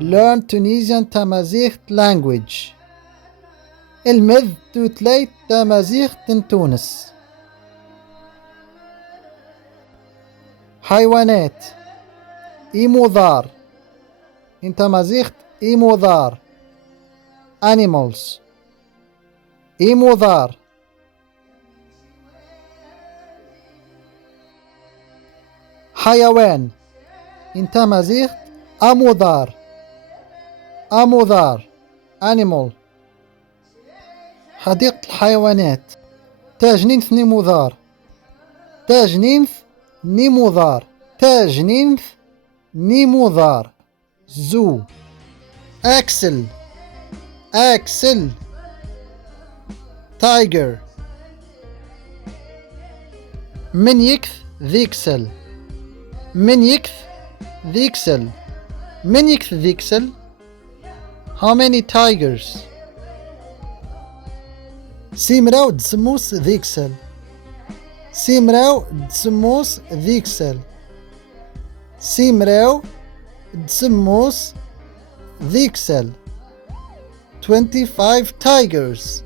learn Tunisian Tamazight language. المذ توتليت تمازيغ تونس. حيوانات إيموذار إن تمازيغت إيموذار animals إيموذار. حيوان إن تمازيغت أموذار أموذار animal. حديقة الحيوانات تاج نينث نيموذار تاج نينث نيموذار تاج نينث نيموذار. زو أكسل أكسل تايجر. من يكث ذيكسل من يكث ذيكسل من يكث ذيكسل. How many tigers? سيمراو دسموس ذيكسل سيمراو دسموس ذيكسل سيمراو دسموس ذيكسل. 25 tigers.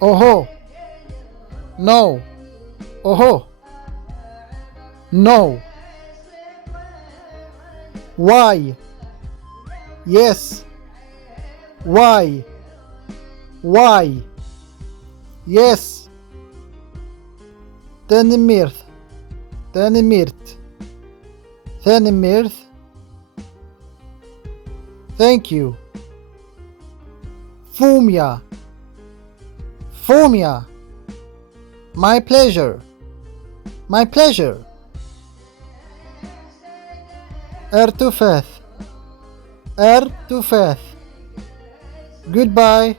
Oh no. Oh no. Why? Yes. Why? Why? Yes. تنميرث تنميرت تنميرث. Thank you. Fumia Fumia. My pleasure My pleasure. ارتفاث ارتفاث. Goodbye.